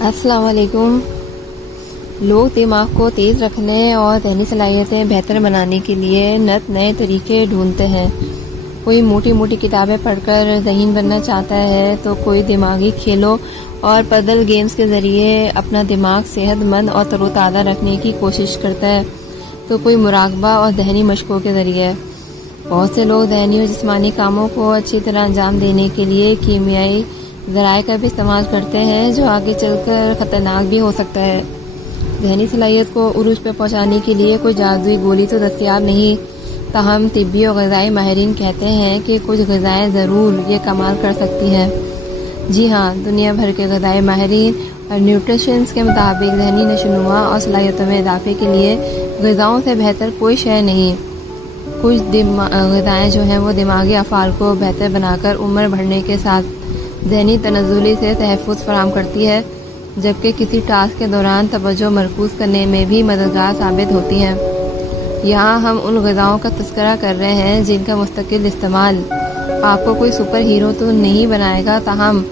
السلام علیکم۔ لوگ دماغ کو تیز رکھنے اور ذہنی صلاحیتیں بہتر بنانے کے لیے نئے طریقے ڈھونڈتے ہیں۔ کوئی موٹی موٹی کتابیں پڑھ کر ذہین بننا چاہتا ہے تو کوئی دماغی کھیلوں اور پزل گیمز کے ذریعے اپنا دماغ صحت مند اور تر و تازہ رکھنے کی کوشش کرتا ہے، تو کوئی مراقبہ اور ذہنی مشقوں کے ذریعے۔ بہت سے لوگ ذہنی اور جسمانی کاموں کو اچھی طرح انجام دینے کے لیے کیمیائی ذرائع کا بھی استعمال کرتے ہیں، جو آگے چل کر خطرناک بھی ہو سکتا ہے۔ ذہنی صلاحیت کو عروج پہ پہنچانے کے لیے کوئی جادوئی گولی تو دستیاب نہیں، تاہم طبی اور غذائی ماہرین کہتے ہیں کہ کچھ غذائیں ضرور یہ کمال کر سکتی ہیں۔ جی ہاں، دنیا بھر کے غذائی ماہرین اور نیوٹریشنز کے مطابق ذہنی نشوونما اور صلاحیتوں میں اضافے کے لیے غذاؤں سے بہتر کوئی شے نہیں۔ کچھ غذائیں جو ہیں وہ دماغی افعال کو بہتر بنا کر عمر بڑھنے کے ساتھ ذہنی تنزلی سے تحفظ فراہم کرتی ہے، جبکہ کسی ٹاسک کے دوران توجہ مرکوز کرنے میں بھی مددگار ثابت ہوتی ہیں۔ یہاں ہم ان غذاؤں کا تذکرہ کر رہے ہیں جن کا مستقل استعمال آپ کو کوئی سپر ہیرو تو نہیں بنائے گا، تاہم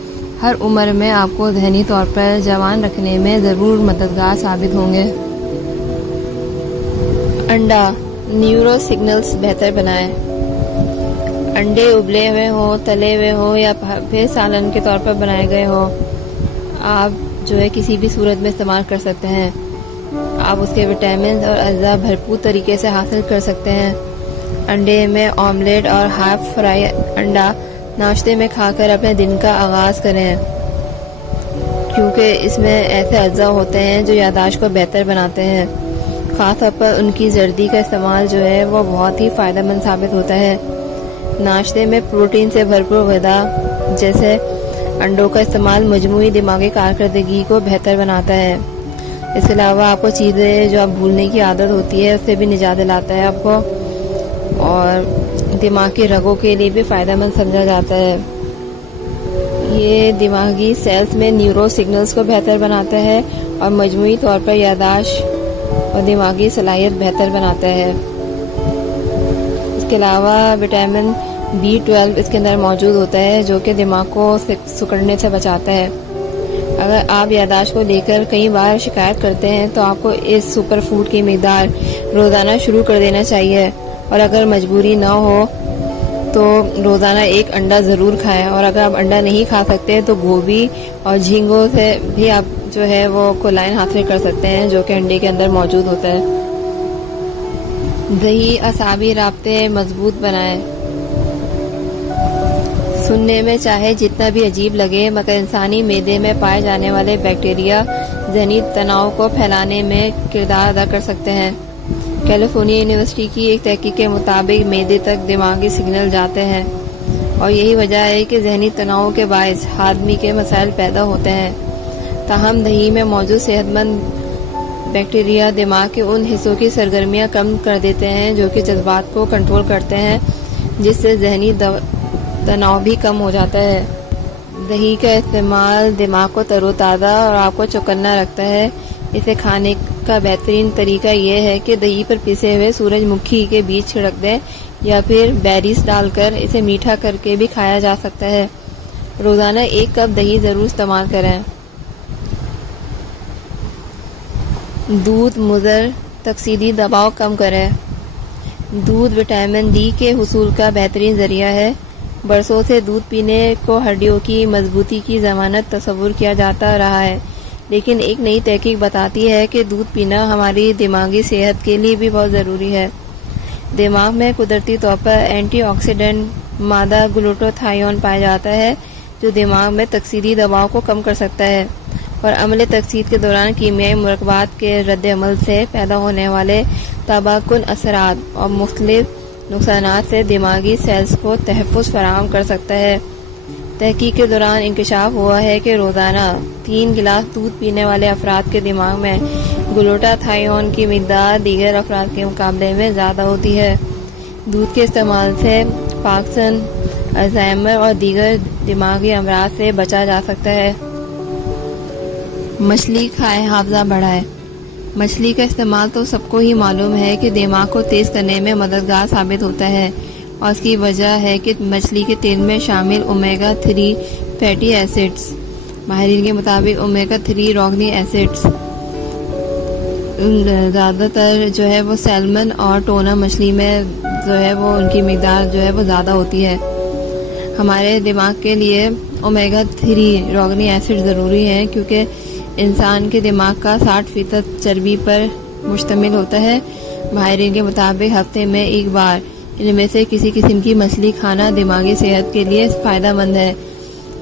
ہر عمر میں آپ کو ذہنی طور پر جوان رکھنے میں ضرور مددگار ثابت ہوں گے۔ انڈا نیورو سگنلز بہتر بنائے۔ انڈے ابلے ہوئے ہوں، تلے ہوئے ہوں یا پھر سالن کے طور پر بنائے گئے ہوں، آپ جو ہے کسی بھی صورت میں استعمال کر سکتے ہیں۔ آپ اس کے وٹامنز اور اجزاء بھرپور طریقے سے حاصل کر سکتے ہیں۔ انڈے میں آملیٹ اور ہاف فرائی انڈا ناشتے میں کھا کر اپنے دن کا آغاز کریں، کیونکہ اس میں ایسے اجزاء ہوتے ہیں جو یادداشت کو بہتر بناتے ہیں۔ خاص طور پر ان کی زردی کا استعمال جو ہے وہ بہت ہی فائدہ مند ثابت ہوتا ہے۔ ناشتے میں پروٹین سے بھرپور غذا جیسے انڈوں کا استعمال مجموعی دماغی کارکردگی کو بہتر بناتا ہے۔ اس کے علاوہ آپ کو چیزیں جو آپ بھولنے کی عادت ہوتی ہے اس سے بھی نجات دلاتا ہے آپ کو، اور دماغ کی رگوں کے لیے بھی فائدہ مند سمجھا جاتا ہے۔ یہ دماغی سیلز میں نیورو سگنلز کو بہتر بناتا ہے اور مجموعی طور پر یادداشت اور دماغی صلاحیت بہتر بناتا ہے۔ اس کے علاوہ وٹامن B12 اس کے اندر موجود ہوتا ہے، جو کہ دماغ کو سکڑنے سے بچاتا ہے۔ اگر آپ یادداشت کو لے کر کئی بار شکایت کرتے ہیں تو آپ کو اس سپر فوڈ کی مقدار روزانہ شروع کر دینا چاہیے، اور اگر مجبوری نہ ہو تو روزانہ ایک انڈا ضرور کھائیں، اور اگر آپ انڈا نہیں کھا سکتے تو گوبھی اور جھینگوں سے بھی آپ جو ہے وہ کولائن حاصل کر سکتے ہیں، جو کہ انڈے کے اندر موجود ہوتا ہے۔ دہی اعصابی رابطے مضبوط بنائیں۔ سننے میں چاہے جتنا بھی عجیب لگے، مگر انسانی معدے میں پائے جانے والے بیکٹیریا ذہنی تناؤ کو پھیلانے میں کردار ادا کر سکتے ہیں۔ کیلیفورنیا یونیورسٹی کی ایک تحقیق کے مطابق معدے تک دماغی سگنل جاتے ہیں، اور یہی وجہ ہے کہ ذہنی تناؤ کے باعث ہاضمے کے مسائل پیدا ہوتے ہیں۔ تاہم دہی میں موجود صحت مند بیکٹیریا دماغ کے ان حصوں کی سرگرمیاں کم کر دیتے ہیں جو کہ جذبات کو کنٹرول کرتے ہیں، جس سے ذہنی تناؤ بھی کم ہو جاتا ہے۔ دہی کا استعمال دماغ کو تر و تازہ اور آپ کو چوکنا رکھتا ہے۔ اسے کھانے کا بہترین طریقہ یہ ہے کہ دہی پر پیسے ہوئے سورج مکھی کے بیج چھڑک دیں، یا پھر بیریز ڈال کر اسے میٹھا کر کے بھی کھایا جا سکتا ہے۔ روزانہ 1 کپ دہی ضرور استعمال کریں۔ دودھ مضر تکسیدی دباؤ کم کرے۔ دودھ وٹامن ڈی کے حصول کا بہترین ذریعہ ہے۔ برسوں سے دودھ پینے کو ہڈیوں کی مضبوطی کی ضمانت تصور کیا جاتا رہا ہے، لیکن ایک نئی تحقیق بتاتی ہے کہ دودھ پینا ہماری دماغی صحت کے لیے بھی بہت ضروری ہے۔ دماغ میں قدرتی طور پر اینٹی آکسیڈنٹ مادہ گلوٹوتھائیون پایا جاتا ہے، جو دماغ میں تکسیدی دباؤ کو کم کر سکتا ہے، اور عمل تکسید کے دوران کیمیائی مرکبات کے رد عمل سے پیدا ہونے والے تباہ کن اثرات اور مختلف نقصانات سے دماغی سیلز کو تحفظ فراہم کر سکتا ہے۔ تحقیق کے دوران انکشاف ہوا ہے کہ روزانہ 3 گلاس دودھ پینے والے افراد کے دماغ میں گلوٹاتھائیون کی مقدار دیگر افراد کے مقابلے میں زیادہ ہوتی ہے۔ دودھ کے استعمال سے پارکنسن، الزائمر اور دیگر دماغی امراض سے بچا جا سکتا ہے۔ مچھلی کھائے حافظہ بڑھائے۔ مچھلی کا استعمال تو سب کو ہی معلوم ہے کہ دماغ کو تیز کرنے میں مددگار ثابت ہوتا ہے، اور اس کی وجہ ہے کہ مچھلی کے تیل میں شامل اومیگا 3 فیٹی ایسڈز ماہرین کے مطابق اومیگا 3 روگنی ایسڈز زیادہ تر جو ہے وہ سیلمن اور ٹونا مچھلی میں جو ہے وہ ان کی مقدار جو ہے وہ زیادہ ہوتی ہے۔ ہمارے دماغ کے لیے اومیگا 3 روگنی ایسڈ ضروری ہیں کیونکہ انسان کے دماغ کا 60% چربی پر مشتمل ہوتا ہے۔ ماہرین کے مطابق ہفتے میں ایک بار ان میں سے کسی قسم کی مچھلی کھانا دماغی صحت کے لیے فائدہ مند ہے۔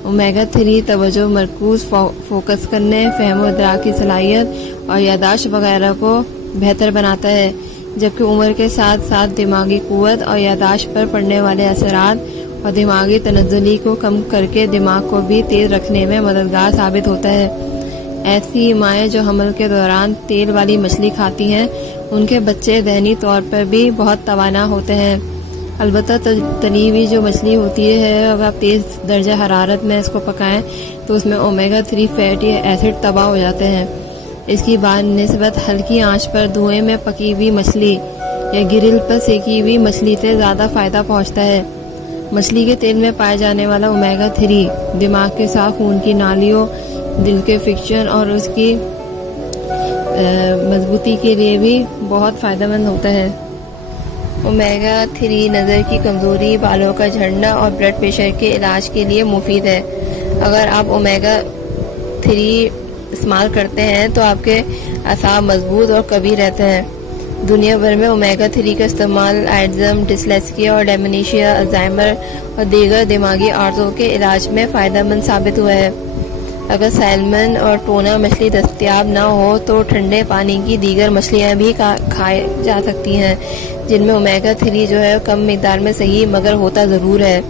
اومیگا 3 توجہ مرکوز، فوکس کرنے، فہم و ادراک کی صلاحیت اور یادداشت وغیرہ کو بہتر بناتا ہے، جبکہ عمر کے ساتھ ساتھ دماغی قوت اور یادداشت پر پڑنے والے اثرات اور دماغی تنزلی کو کم کر کے دماغ کو بھی تیز رکھنے میں مددگار ثابت ہوتا ہے۔ ایسی مائیں جو حمل کے دوران تیل والی مچھلی کھاتی ہیں ان کے بچے ذہنی طور پر بھی بہت توانا ہوتے ہیں۔ البتہ تلی ہوئی جو مچھلی ہوتی ہے اگر آپ تیز درجہ حرارت میں اس کو پکائیں تو اس میں اومیگا 3 فیٹی ایسڈ تباہ ہو جاتے ہیں۔ اس کی بنسبت ہلکی آنچ پر دھوئیں میں پکی ہوئی مچھلی یا گرل پر سیکی ہوئی مچھلی سے زیادہ فائدہ پہنچتا ہے۔ مچھلی کے تیل میں پائے جانے والا اومیگا 3 دماغ کے ساتھ خون کی نالیوں، دل کے فنکشن اور اس کی مضبوطی کے لیے بھی بہت فائدہ مند ہوتا ہے۔ اومیگا 3 نظر کی کمزوری، بالوں کا جھڑنا اور بلڈ پریشر کے علاج کے لیے مفید ہے۔ اگر آپ اومیگا 3 استعمال کرتے ہیں تو آپ کے اعصاب مضبوط اور قوی رہتے ہیں۔ دنیا بھر میں اومیگا 3 کا استعمال آٹزم، ڈسلیکسیا اور ڈیمنشیا، الزائمر اور دیگر دماغی عارضوں کے علاج میں فائدہ مند ثابت ہوا ہے۔ اگر سیلمن اور ٹونا مچھلی دستیاب نہ ہو تو ٹھنڈے پانی کی دیگر مچھلیاں بھی کھائی جا سکتی ہیں جن میں اومیگا 3 جو ہے کم مقدار میں صحیح مگر ہوتا ضرور ہے۔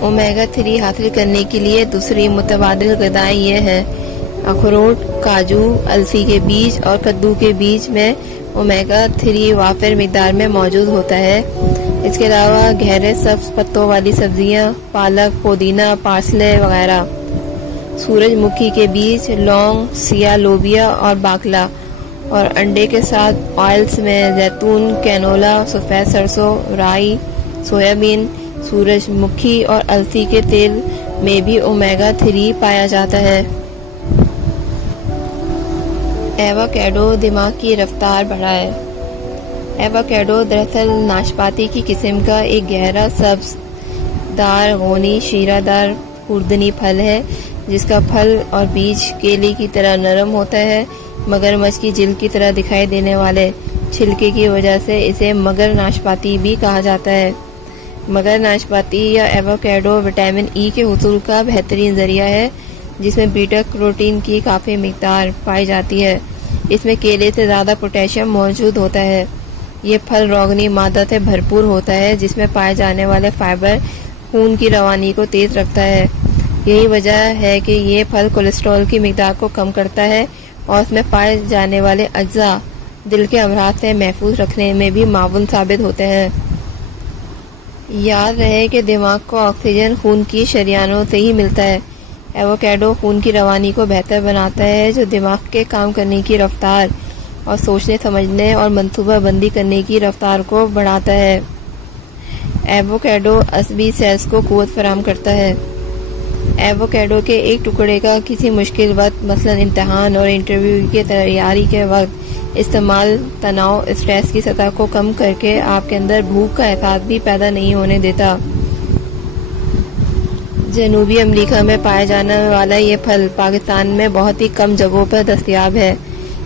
اومیگا 3 حاصل کرنے کے لیے دوسری متبادل غذائیں یہ ہیں: اخروٹ، کاجو، السی کے بیج اور کدو کے بیج میں اومیگا 3 وافر مقدار میں موجود ہوتا ہے۔ اس کے علاوہ گہرے سبز پتوں والی سبزیاں، پالک، پودینہ، پارسلے وغیرہ، سورج مکھی کے بیج، لونگ، سیاہ لوبیا اور باکلا، اور انڈے کے ساتھ آئلز میں زیتون، کینولا، سفید سرسوں، رائی، سویابین، سورج مکھی اور السی کے تیل میں بھی اومیگا 3 پایا جاتا ہے۔ ایووکیڈو دماغ کی رفتار بڑھائے۔ ایووکیڈو دراصل ناشپاتی کی قسم کا ایک گہرا سبز دار غونی شیرہ دار خوردنی پھل ہے جس کا پھل اور بیج کیلے کی طرح نرم ہوتا ہے۔ مگرمچھ کی جلد کی طرح دکھائی دینے والے چھلکے کی وجہ سے اسے مگر ناشپاتی بھی کہا جاتا ہے۔ مگر ناشپاتی یا ایووکیڈو وٹامن ای کے حصول کا بہترین ذریعہ ہے جس میں بیٹا کیروٹین کی کافی مقدار پائی جاتی ہے۔ اس میں کیلے سے زیادہ پوٹیشیم موجود ہوتا ہے۔ یہ پھل روغنی مادہ سے بھرپور ہوتا ہے جس میں پائے جانے والے فائبر خون کی روانی کو تیز رکھتا ہے۔ یہی وجہ ہے کہ یہ پھل کولیسٹرول کی مقدار کو کم کرتا ہے اور اس میں پائے جانے والے اجزاء دل کے امراض سے محفوظ رکھنے میں بھی معاون ثابت ہوتے ہیں۔ یاد رہے کہ دماغ کو آکسیجن خون کی شریانوں سے ہی ملتا ہے۔ ایووکیڈو خون کی روانی کو بہتر بناتا ہے جو دماغ کے کام کرنے کی رفتار اور سوچنے سمجھنے اور منصوبہ بندی کرنے کی رفتار کو بڑھاتا ہے۔ ایووکیڈو عصبی سیلز کو قوت فراہم کرتا ہے۔ ایووکیڈو کے ایک ٹکڑے کا کسی مشکل وقت مثلا امتحان اور انٹرویو کی تیاری کے وقت استعمال تناؤ اسٹریس کی سطح کو کم کر کے آپ کے اندر بھوک کا احساس بھی پیدا نہیں ہونے دیتا۔ جنوبی امریکہ میں پایا جانے والا یہ پھل پاکستان میں بہت ہی کم جگہوں پر دستیاب ہے۔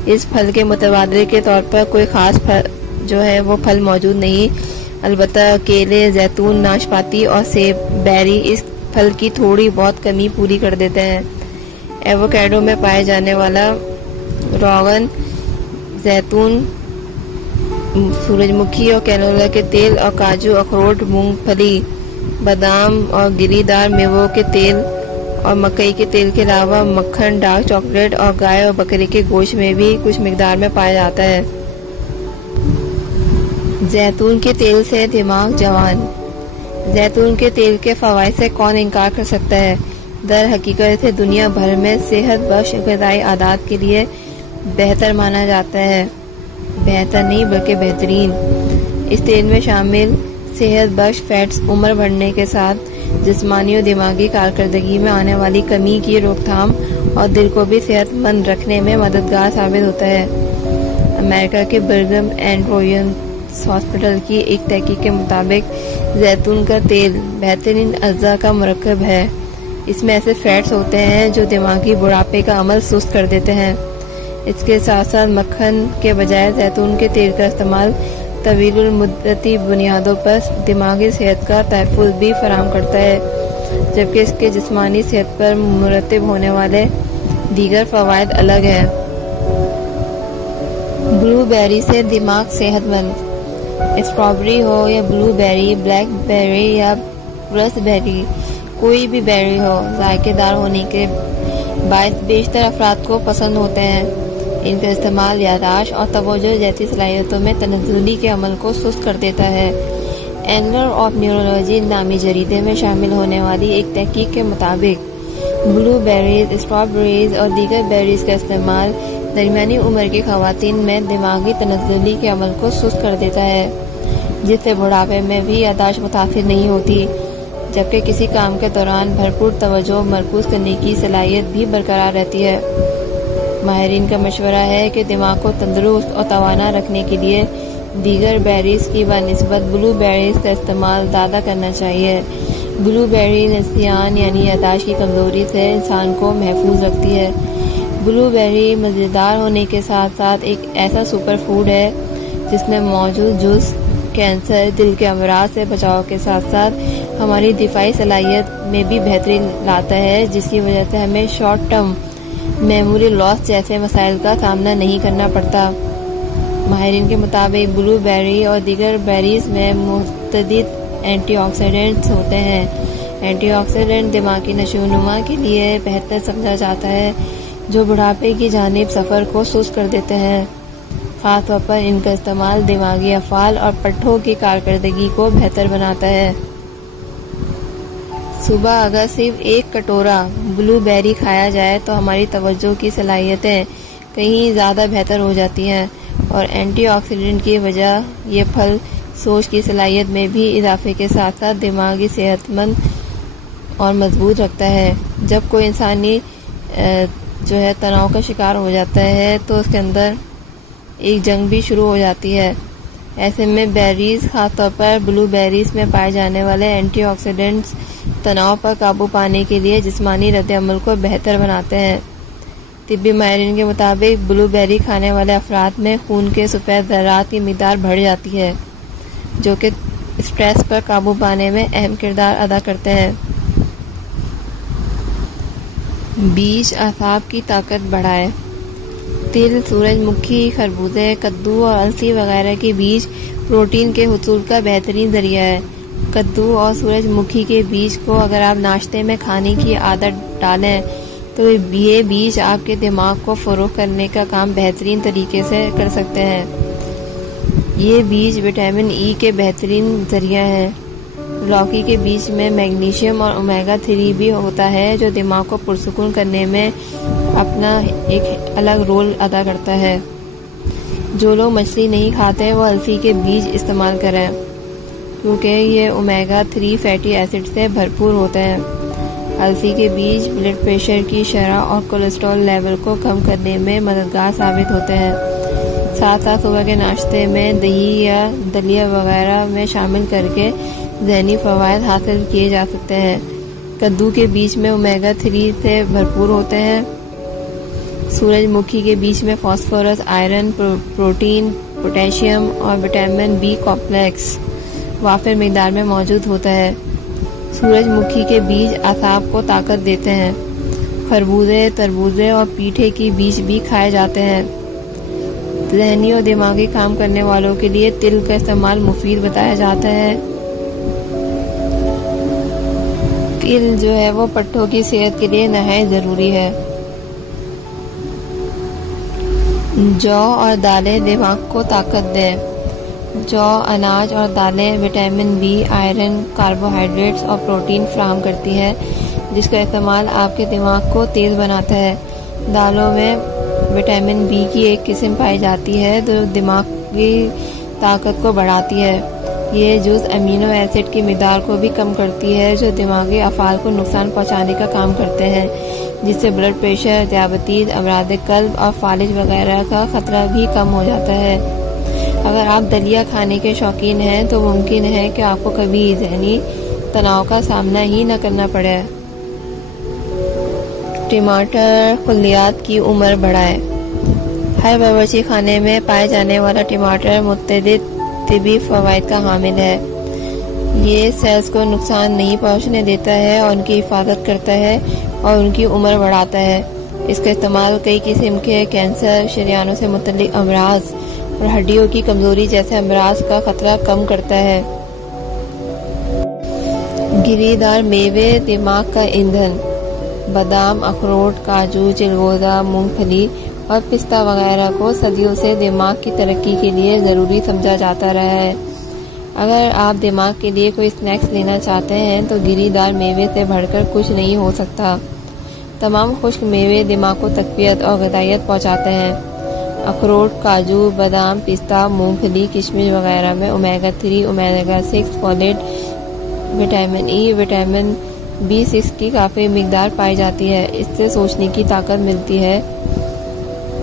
اس پھل کے متبادل کے طور پر کوئی خاص پھل جو ہے وہ پھل موجود نہیں، البتہ کیلے، زیتون، ناشپاتی اور سیب بیری اس پھل کی تھوڑی بہت کمی پوری کر دیتے ہیں۔ ایووکیڈو میں پائے جانے والا روغن، زیتون، سورج مکھی اور کینولا کے تیل اور کاجو، اخروٹ، مونگ پھلی، بادام اور گری دار میووں کے تیل اور مکئی کے تیل کے علاوہ مکھن، ڈارک چاکلیٹ اور گائے اور بکری کے گوشت میں بھی کچھ مقدار میں پایا جاتا ہے۔ زیتون کے تیل سے دماغ جوان۔ زیتون کے تیل کے فوائد سے کون انکار کر سکتا ہے؟ در حقیقت اسے دنیا بھر میں صحت بخش غذائی عادات کے لیے بہتر مانا جاتا ہے۔ بہتر نہیں بلکہ بہترین۔ اس تیل میں شامل صحت بخش فیٹس عمر بڑھنے کے ساتھ جسمانی اور دماغی کارکردگی میں آنے والی کمی کی روک تھام اور دل کو بھی صحت مند رکھنے میں مددگار ثابت ہوتا ہے۔ امریکہ کے برگم اینڈ روینس ہاسپٹل کی ایک تحقیق کے مطابق زیتون کا تیل بہترین اجزاء کا مرکب ہے۔ اس میں ایسے فیٹس ہوتے ہیں جو دماغی بڑھاپے کا عمل سست کر دیتے ہیں۔ اس کے ساتھ ساتھ مکھن کے بجائے زیتون کے تیل کا استعمال طویل المدتی بنیادوں پر دماغی صحت کا تحفظ بھی فراہم کرتا ہے، جبکہ اس کے جسمانی صحت پر مرتب ہونے والے دیگر فوائد الگ ہیں۔ بلو بیری سے دماغ صحت مند۔ اسٹرابیری ہو یا بلو بیری، بلیک بیری یا رس بیری، کوئی بھی بیری ہو، ذائقے دار ہونے کے باعث بیشتر افراد کو پسند ہوتے ہیں۔ ان کا استعمال یادداشت اور توجہ جیسی صلاحیتوں میں تنزلی کے عمل کو سست کر دیتا ہے۔ اینلر آف نیورولوجی نامی جریدے میں شامل ہونے والی ایک تحقیق کے مطابق بلو بیریز، اسٹرابیریز اور دیگر بیریز کا استعمال درمیانی عمر کی خواتین میں دماغی تنزلی کے عمل کو سست کر دیتا ہے، جس سے بڑھاپے میں بھی یادداشت متاثر نہیں ہوتی، جبکہ کسی کام کے دوران بھرپور توجہ مرکوز کرنے کی صلاحیت بھی برقرار رہتی ہے۔ ماہرین کا مشورہ ہے کہ دماغ کو تندرست اور توانا رکھنے کے لیے دیگر بیریز کی بنسبت بلو بیریز کا استعمال زیادہ کرنا چاہیے۔ بلو بیری نسیان یعنی یادداشت کی کمزوری سے انسان کو محفوظ رکھتی ہے۔ بلو بیری مزیدار ہونے کے ساتھ ساتھ ایک ایسا سپر فوڈ ہے جس میں موجود جوس کینسر، دل کے امراض سے بچاؤ کے ساتھ ساتھ ہماری دفاعی صلاحیت میں بھی بہتری لاتا ہے، جس کی وجہ سے ہمیں شارٹ ٹرم میموری لاس جیسے مسائل کا سامنا نہیں کرنا پڑتا۔ ماہرین کے مطابق بلو بیری اور دیگر بیریز میں متعدد اینٹی آکسیڈنٹس ہوتے ہیں۔ اینٹی آکسیڈنٹ دماغ کی نشو و نما کے لیے بہتر سمجھا جاتا ہے، جو بڑھاپے کی جانب سفر کو سست کر دیتے ہیں۔ خاص طور پر ان کا استعمال دماغی افعال اور پٹھوں کی کارکردگی کو بہتر بناتا ہے۔ صبح اگر صرف ایک کٹورا بلو بیری کھایا جائے تو ہماری توجہ کی صلاحیتیں کہیں زیادہ بہتر ہو جاتی ہیں، اور اینٹی آکسیڈنٹ کی وجہ یہ پھل سوچ کی صلاحیت میں بھی اضافے کے ساتھ ساتھ دماغی صحت مند اور مضبوط رکھتا ہے۔ جب کوئی انسانی تناؤ کا شکار ہو جاتا ہے تو اس کے اندر ایک جنگ بھی شروع ہو جاتی ہے۔ ایسے میں بیریز، خاص طور پر بلو بیریز میں پائے جانے والے اینٹی آکسیڈنٹس تناؤ پر قابو پانے کے لیے جسمانی رد عمل کو بہتر بناتے ہیں۔ طبی ماہرین کے مطابق بلو بیری کھانے والے افراد میں خون کے سفید ذرات کی مقدار بڑھ جاتی ہے، جو کہ اسٹریس پر قابو پانے میں اہم کردار ادا کرتے ہیں۔ بیج اعصاب کی طاقت بڑھائے۔ تل، سورج مکھی، خربوزے، کدو اور السی وغیرہ کے بیج پروٹین کے حصول کا بہترین ذریعہ ہے۔ کدو اور سورج مکھی کے بیج کو اگر آپ ناشتے میں کھانے کی عادت ڈالیں تو یہ بیج آپ کے دماغ کو فروغ کرنے کا کام بہترین طریقے سے کر سکتے ہیں۔ یہ بیج وٹامن ای کے بہترین ذریعہ ہیں۔ لوکی کے بیج میں میگنیشیم اور اومیگا 3 بھی ہوتا ہے، جو دماغ کو پرسکون کرنے میں اپنا ایک الگ رول ادا کرتا ہے۔ جو لوگ مچھلی نہیں کھاتے وہ السی کے بیج استعمال کریں، کیونکہ یہ اومیگا 3 فیٹی ایسڈ سے بھرپور ہوتے ہیں۔ السی کے بیج بلڈ پریشر کی شرح اور کولیسٹرول لیول کو کم کرنے میں مددگار ثابت ہوتے ہیں۔ ساتھ ساتھ صبح کے ناشتے میں دہی یا دلیہ وغیرہ میں شامل کر کے ذہنی فوائد حاصل کیے جا سکتے ہیں۔ کدو کے بیج میں اومیگا 3 سے بھرپور ہوتے ہیں۔ سورج مکھی کے بیج میں فاسفورس، آئرن، پروٹین، پوٹیشیم اور وٹامن بی کمپلیکس وافر مقدار میں موجود ہوتا ہے۔ سورج مکھی کے بیج اعصاب کو طاقت دیتے ہیں۔ خربوزے، تربوزے اور پیٹھے کی بیج بھی کھائے جاتے ہیں۔ ذہنی اور دماغی کام کرنے والوں کے لیے تل کا استعمال مفید بتایا جاتا ہے۔ تل جو ہے وہ پٹھوں کی صحت کے لیے نہایت ضروری ہے۔ جو اور دالیں دماغ کو طاقت دیں۔ جو، اناج اور دالیں وٹامن بی، آئرن، کاربوہائیڈریٹس اور پروٹین فراہم کرتی ہے، جس کا استعمال آپ کے دماغ کو تیز بناتا ہے۔ دالوں میں وٹامن بی کی ایک قسم پائی جاتی ہے جو دماغ کی طاقت کو بڑھاتی ہے۔ یہ جوس امینو ایسڈ کی مقدار کو بھی کم کرتی ہے جو دماغی افعال کو نقصان پہنچانے کا کام کرتے ہیں، جس سے بلڈ پریشر، ذیابیطس، امراض قلب اور فالج وغیرہ کا خطرہ بھی کم ہو جاتا ہے۔ اگر آپ دلیا کھانے کے شوقین ہیں تو ممکن ہے کہ آپ کو کبھی ذہنی تناؤ کا سامنا ہی نہ کرنا پڑے۔ ٹماٹر خلیات کی عمر بڑھائے۔ ہر باورچی خانے میں پائے جانے والا ٹماٹر متعدد طبی فوائد کا حامل ہے۔ یہ سیلز کو نقصان نہیں پہنچنے دیتا ہے اور ان کی حفاظت کرتا ہے اور ان کی عمر بڑھاتا ہے۔ اس کا استعمال کئی قسم کے کینسر، شریانوں سے متعلق امراض اور ہڈیوں کی کمزوری جیسے امراض کا خطرہ کم کرتا ہے۔ گری دار میوے دماغ کا ایندھن۔ بادام، اخروٹ، کاجو، چلگوزہ، مونگ پھلی اور پستہ وغیرہ کو صدیوں سے دماغ کی ترقی کے لیے ضروری سمجھا جاتا رہا ہے۔ اگر آپ دماغ کے لیے کوئی اسنیکس لینا چاہتے ہیں تو گری دار میوے سے بڑھ کر کچھ نہیں ہو سکتا۔ تمام خشک میوے دماغ کو تقویت اور غذائیت پہنچاتے ہیں۔ اخروٹ، کاجو، بادام، پستہ، مونگ پھلی، کشمش وغیرہ میں omega 3، omega 6، folate, vitamin E, vitamin B6 کی کافی مقدار پائی جاتی ہے۔ اس سے سوچنے کی طاقت ملتی ہے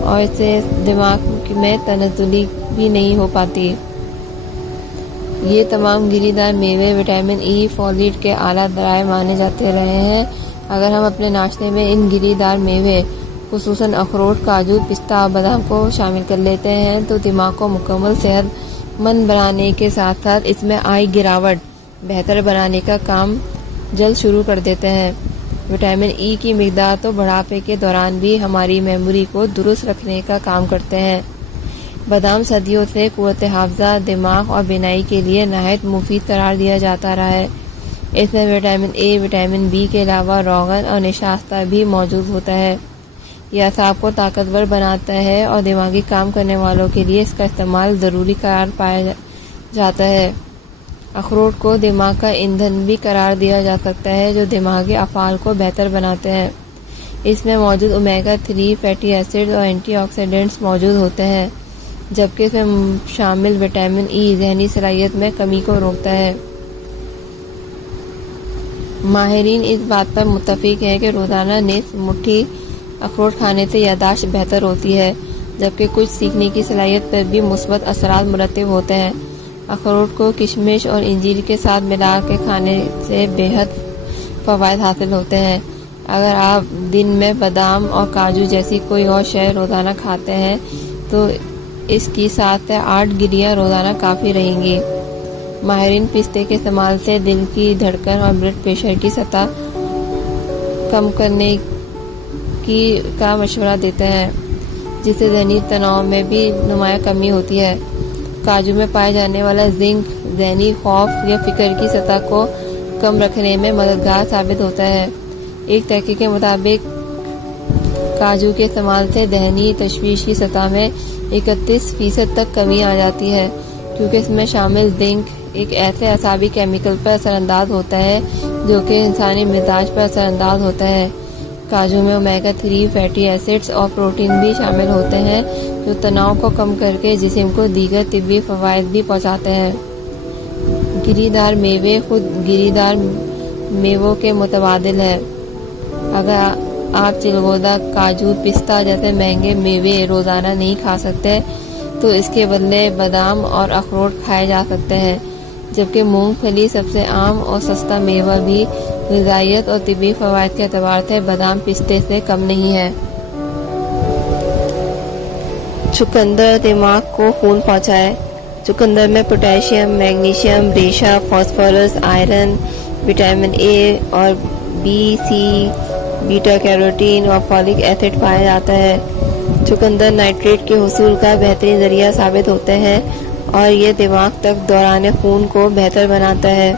اور اس سے دماغ میں تنزلی بھی نہیں ہو پاتی۔ یہ تمام گری دار میوے وٹامن ای، فولیٹ کے اعلیٰ ذرائع مانے جاتے رہے ہیں۔ اگر ہم اپنے ناشتے میں ان گری دار میوے خصوصاً اخروٹ، کاجو، پستہ اور بادام کو شامل کر لیتے ہیں تو دماغ کو مکمل صحت مند بنانے کے ساتھ ساتھ اس میں آئی گراوٹ بہتر بنانے کا کام جلد شروع کر دیتے ہیں۔ وٹامن ای کی مقدار تو بڑھاپے کے دوران بھی ہماری میموری کو درست رکھنے کا کام کرتے ہیں۔ بادام صدیوں سے قوت حافظہ، دماغ اور بینائی کے لیے نہایت مفید قرار دیا جاتا رہا ہے۔ اس میں وٹامن اے، وٹامن بی کے علاوہ روغن اور نشاستہ بھی موجود ہوتا ہے۔ یہ اعصاب کو طاقتور بناتا ہے اور دماغی کام کرنے والوں کے لیے اس کا استعمال ضروری قرار پایا جاتا ہے۔ اخروٹ کو دماغ کا ایندھن بھی قرار دیا جا سکتا ہے جو دماغی افعال کو بہتر بناتے ہیں۔ اس میں موجود اومیگا 3 فیٹی ایسڈ اور اینٹی آکسیڈنٹس موجود ہوتے ہیں، جبکہ اس میں شامل وٹامن ای ذہنی صلاحیت میں کمی کو روکتا ہے۔ ماہرین اس بات پر متفق ہیں کہ روزانہ نصف مٹھی اخروٹ کھانے سے یادداشت بہتر ہوتی ہے، جبکہ کچھ سیکھنے کی صلاحیت پر بھی مثبت اثرات مرتب ہوتے ہیں۔ اخروٹ کو کشمش اور انجیر کے ساتھ ملا کے کھانے سے بہت فوائد حاصل ہوتے ہیں۔ اگر آپ دن میں بادام اور کاجو جیسی کوئی اور شے روزانہ کھاتے ہیں تو اس کی 7 سے 8 گریاں روزانہ کافی رہیں گی۔ ماہرین پستے کے استعمال سے دل کی دھڑکن اور بلڈ پریشر کی سطح کم کرنے کا مشورہ دیتے ہیں، جس سے ذہنی تناؤ میں بھی نمایاں کمی ہوتی ہے۔ کاجو میں پائے جانے والا زنک ذہنی خوف یا فکر کی سطح کو کم رکھنے میں مددگار ثابت ہوتا ہے۔ ایک تحقیق کے مطابق کاجو کے استعمال سے ذہنی تشویش کی سطح میں 31% تک کمی آ جاتی ہے، کیونکہ اس میں شامل زنک ایک ایسے اعصابی کیمیکل پر اثر انداز ہوتا ہے جو کہ انسانی مزاج پر اثر انداز ہوتا ہے۔ کاجو میں اومیگا 3 فیٹی ایسڈز اور پروٹین بھی شامل ہوتے ہیں جو تناؤ کو کم کر کے جسم کو دیگر طبی فوائد بھی پہنچاتے ہیں۔ گری دار میوے خود گری دار میووں کے متبادل ہے۔ اگر آپ چلگوزہ، کاجو، پستہ جیسے مہنگے میوے روزانہ نہیں کھا سکتے تو اس کے بدلے بادام اور اخروٹ کھائے جا سکتے ہیں، جبکہ مونگ پھلی سب سے عام اور سستا میوہ بھی غذائیت اور طبی فوائد کے اعتبار سے بادام پستے سے کم نہیں ہے۔ چقندر دماغ کو خون پہنچائے۔ چقندر میں potassium, magnesium, Risha, phosphorus, iron, vitamin A اور بی، سی، بیٹا کیروٹین اور فولک ایسڈ پایا جاتا ہے۔ چقندر نائٹریٹ کے حصول کا بہترین ذریعہ ثابت ہوتے ہیں اور یہ دماغ تک دوران خون کو بہتر بناتا ہے۔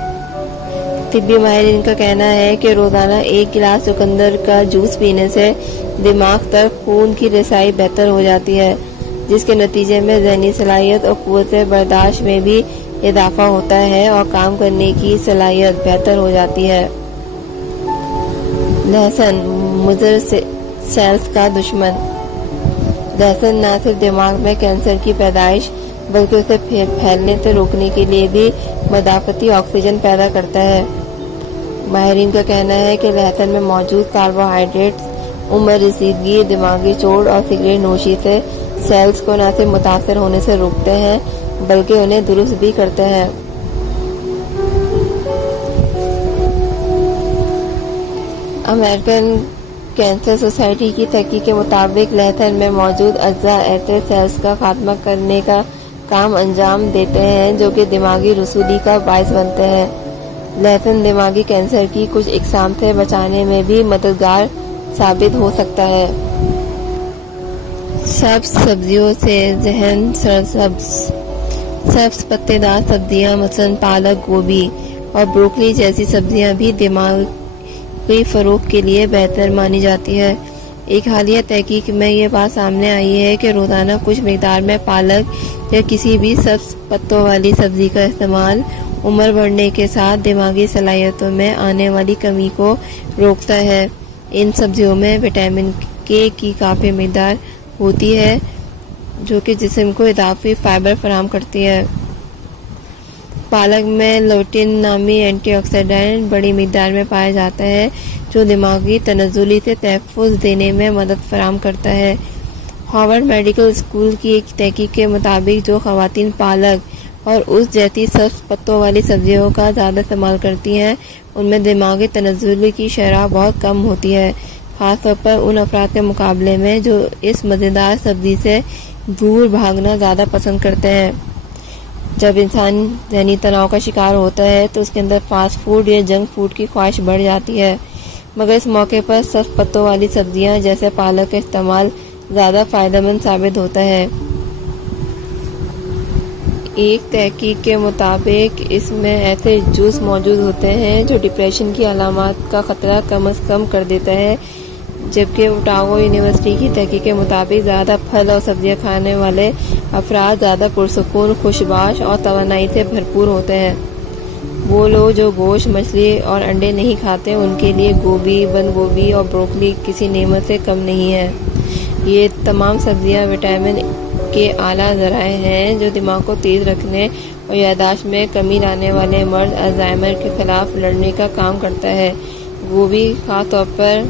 طبی ماہرین کا کہنا ہے کہ روزانہ 1 گلاس چقندر کا جوس پینے سے دماغ تک خون کی رسائی بہتر ہو جاتی ہے، جس کے نتیجے میں ذہنی صلاحیت اور قوت برداشت میں بھی اضافہ ہوتا ہے اور کام کرنے کی صلاحیت بہتر ہو جاتی ہے۔ لہسن مضر سیلز کا دشمن۔ لہسن نہ صرف دماغ میں کینسر کی پیدائش بلکہ اسے پھیلنے سے روکنے کے لیے بھی مدافعتی آکسیجن پیدا کرتا ہے۔ ماہرین کا کہنا ہے کہ لہسن میں موجود کاربوہائیڈریٹس عمر رسیدگی، دماغی چوٹ اور سگریٹ نوشی سے سیلز کو نہ صرف متاثر ہونے سے روکتے ہیں بلکہ انہیں درست بھی کرتے ہیں۔ امریکن کینسر سوسائٹی کی تحقیق کے مطابق لہسن میں موجود اجزاء ایسے سیلز کا خاتمہ کرنے کا کام انجام دیتے ہیں جو کہ دماغی رسولی کا باعث بنتے ہیں۔ لہسن دماغی کینسر کی کچھ اقسام سے بچانے میں بھی مددگار ثابت ہو سکتا ہے۔ سبز سبزیوں سے ذہن سبز پتے دار سبزیاں مثلاً پالک، گوبھی اور بروکلی جیسی سبزیاں بھی دماغی فروغ کے لیے بہتر مانی جاتی ہے۔ ایک حالیہ تحقیق میں یہ بات سامنے آئی ہے کہ روزانہ کچھ مقدار میں پالک یا کسی بھی سبز پتوں والی سبزی کا استعمال عمر بڑھنے کے ساتھ دماغی صلاحیتوں میں آنے والی کمی کو روکتا ہے۔ ان سبزیوں میں وٹامن کے کی کافی مقدار ہوتی ہے جو کہ جسم کو اضافی فائبر فراہم کرتی ہے۔ پالک میں لوٹین نامی اینٹی آکسیڈنٹ بڑی مقدار میں پایا جاتا ہے جو دماغی تنزلی سے تحفظ دینے میں مدد فراہم کرتا ہے۔ ہارورڈ میڈیکل اسکول کی ایک تحقیق کے مطابق جو خواتین پالک اور اس جیسی سبز پتوں والی سبزیوں کا زیادہ استعمال کرتی ہیں ان میں دماغی تنزلی کی شرح بہت کم ہوتی ہے، خاص طور پر ان افراد کے مقابلے میں جو اس مزیدار سبزی سے دور بھاگنا زیادہ پسند کرتے ہیں۔ جب انسان ذہنی تناؤ کا شکار ہوتا ہے تو اس کے اندر فاسٹ فوڈ یا جنک فوڈ کی خواہش بڑھ جاتی ہے، مگر اس موقع پر سبز پتوں والی سبزیاں جیسے پالک کا استعمال زیادہ فائدہ مند ثابت ہوتا ہے۔ ایک تحقیق کے مطابق اس میں ایسے جوس موجود ہوتے ہیں جو ڈپریشن کی علامات کا خطرہ کم از کم کر دیتا ہے، جبکہ اوٹاگو یونیورسٹی کی تحقیق کے مطابق زیادہ پھل اور سبزیاں کھانے والے افراد زیادہ پرسکون، خوشباش اور توانائی سے بھرپور ہوتے ہیں۔ وہ لوگ جو گوشت، مچھلی اور انڈے نہیں کھاتے ان کے لیے گوبھی، بند گوبھی اور بروکلی کسی نعمت سے کم نہیں ہے۔ یہ تمام سبزیاں وٹامن کے اعلیٰ ذرائع ہیں جو دماغ کو تیز رکھنے اور یادداشت میں کمی لانے والے مرض الزائمر کے خلاف لڑنے کا کام کرتا ہے۔ گوبھی خاص طور پر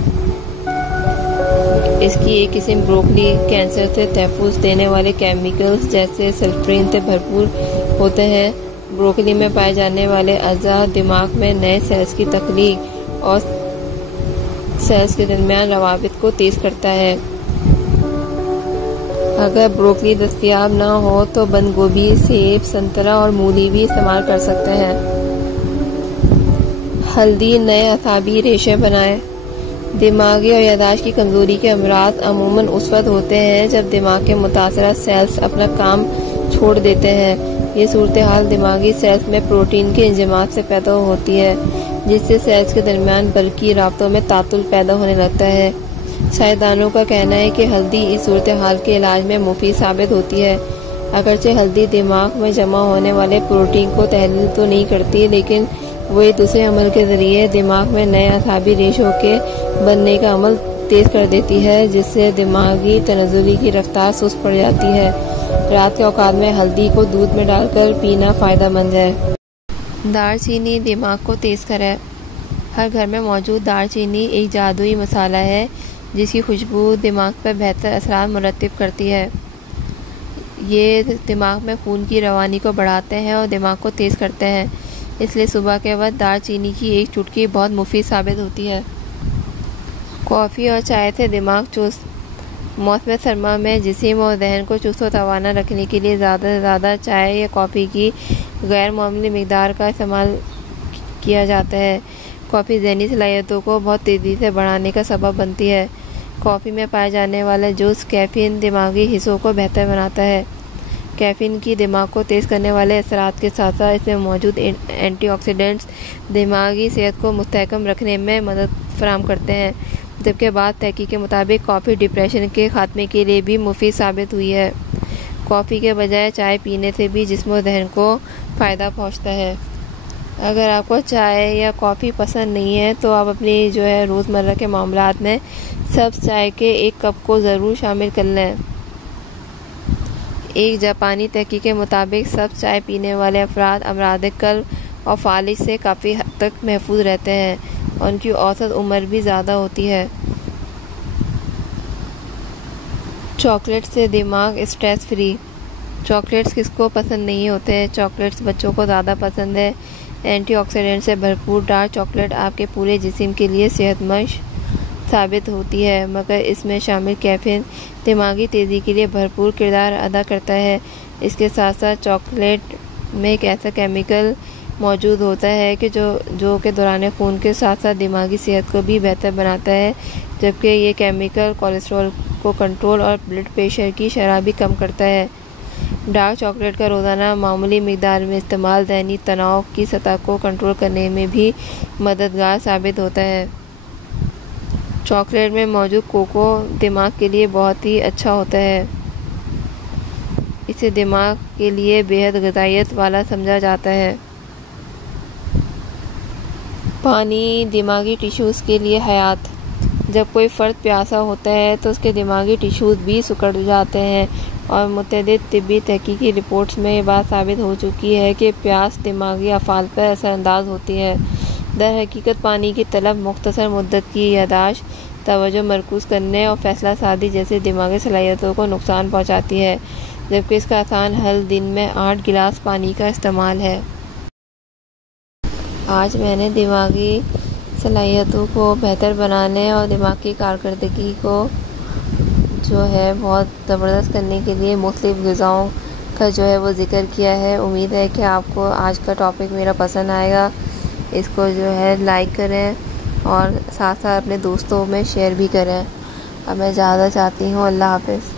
اس کی ایک قسم بروکلی کینسر سے تحفظ دینے والے کیمیکلز جیسے سلفرین سے بھرپور ہوتے ہیں۔ بروکلی میں پائے جانے والے اجزاء دماغ میں نئے سیلز کی تخلیق اور سیلز کے درمیان روابط کو تیز کرتا ہے۔ اگر بروکلی دستیاب نہ ہو تو بند گوبھی، سیب، سنترا اور مولی بھی استعمال کر سکتے ہیں۔ ہلدی نئے اعصابی ریشے بنائے۔ دماغی اور یادداشت کی کمزوری کے امراض عموماً اس وقت ہوتے ہیں جب دماغ کے متاثرہ سیلز اپنا کام چھوڑ دیتے ہیں۔ یہ صورتحال دماغی سیلز میں پروٹین کے انزیمات سے پیدا ہوتی ہے جس سے سیلز کے درمیان برقی رابطوں میں تعطل پیدا ہونے لگتا ہے۔ سائنسدانوں کا کہنا ہے کہ ہلدی اس صورتحال کے علاج میں مفید ثابت ہوتی ہے۔ اگرچہ ہلدی دماغ میں جمع ہونے والے پروٹین کو تحلیل تو نہیں کرتی، لیکن وہ ایک دوسرے عمل کے ذریعے دماغ میں نئے اعصابی ریشوں کے بننے کا عمل تیز کر دیتی ہے جس سے دماغی تنزلی کی رفتار سست پڑ جاتی ہے۔ رات کے اوقات میں ہلدی کو دودھ میں ڈال کر پینا فائدہ مند ہے۔ دار چینی دماغ کو تیز کرے۔ ہر گھر میں موجود دار چینی ایک جادوئی مسالہ ہے جس کی خوشبو دماغ پر بہتر اثرات مرتب کرتی ہے۔ یہ دماغ میں خون کی روانی کو بڑھاتے ہیں اور دماغ کو تیز کرتے ہیں، اس لیے صبح کے وقت دار چینی کی ایک چٹکی بہت مفید ثابت ہوتی ہے۔ کافی اور چائے سے دماغ چست۔ موسم سرما میں جسم اور ذہن کو چست و توانا رکھنے کے لیے زیادہ سے زیادہ چائے یا کافی کی غیر معمولی مقدار کا استعمال کیا جاتا ہے۔ کافی ذہنی صلاحیتوں کو بہت تیزی سے بڑھانے کا سبب بنتی ہے۔ کافی میں پائے جانے والا جوس کیفین دماغی حصوں کو بہتر بناتا ہے۔ کیفین کی دماغ کو تیز کرنے والے اثرات کے ساتھ ساتھ اس میں موجود اینٹی آکسیڈنٹس دماغی صحت کو مستحکم رکھنے میں مدد فراہم کرتے ہیں، جبکہ بعض تحقیق کے مطابق کافی ڈپریشن کے خاتمے کے لیے بھی مفید ثابت ہوئی ہے۔ کافی کے بجائے چائے پینے سے بھی جسم و ذہن کو فائدہ پہنچتا ہے۔ اگر آپ کو چائے یا کافی پسند نہیں ہے تو آپ اپنی روزمرہ کے معاملات میں سبز چائے کے ایک کپ کو ضرور شامل کر لیں۔ ایک جاپانی تحقیق کے مطابق سبز چائے پینے والے افراد امراض قلب اور فالج سے کافی حد تک محفوظ رہتے ہیں اور ان کی اوسط عمر بھی زیادہ ہوتی ہے۔ چاکلیٹ سے دماغ اسٹریس فری۔ چاکلیٹس کس کو پسند نہیں ہوتے؟ چاکلیٹس بچوں کو زیادہ پسند ہے۔ اینٹی آکسیڈنٹ سے بھرپور ڈارک چاکلیٹ آپ کے پورے جسم کے لیے صحت مند ثابت ہوتی ہے، مگر اس میں شامل کیفین دماغی تیزی کے لیے بھرپور کردار ادا کرتا ہے۔ اس کے ساتھ ساتھ چاکلیٹ میں ایک ایسا کیمیکل موجود ہوتا ہے جو کہ دوران خون کے ساتھ ساتھ دماغی صحت کو بھی بہتر بناتا ہے، جبکہ یہ کیمیکل کولیسٹرول کو کنٹرول اور بلڈ پریشر کی شرح بھی کم کرتا ہے۔ ڈارک چاکلیٹ کا روزانہ معمولی مقدار میں استعمال ذہنی تناؤ کی سطح کو کنٹرول کرنے میں بھی مددگار ثابت ہوتا ہے۔ چاکلیٹ میں موجود کوکو دماغ کے لیے بہت ہی اچھا ہوتا ہے۔ اسے دماغ کے لیے بے حد غذائیت والا سمجھا جاتا ہے۔ پانی دماغی ٹیشوز کے لیے حیات۔ جب کوئی فرد پیاسا ہوتا ہے تو اس کے دماغی ٹیشوز بھی سکڑ جاتے ہیں، اور متعدد طبی تحقیقی رپورٹس میں یہ بات ثابت ہو چکی ہے کہ پیاس دماغی افعال پر اثر انداز ہوتی ہے۔ در حقیقت پانی کی طلب مختصر مدت کی یادداشت، توجہ مرکوز کرنے اور فیصلہ سازی جیسی دماغی صلاحیتوں کو نقصان پہنچاتی ہے، جبکہ اس کا آسان حل دن میں 8 گلاس پانی کا استعمال ہے۔ آج میں نے دماغی صلاحیتوں کو بہتر بنانے اور دماغ کی کارکردگی کو بہت زبردست کرنے کے لیے مختلف غذاؤں کا وہ ذکر کیا ہے۔ امید ہے کہ آپ کو آج کا ٹاپک میرا پسند آئے گا۔ اس کو لائک کریں اور ساتھ ساتھ اپنے دوستوں میں شیئر بھی کریں۔ اب میں اجازت چاہتی ہوں۔ اللہ حافظ۔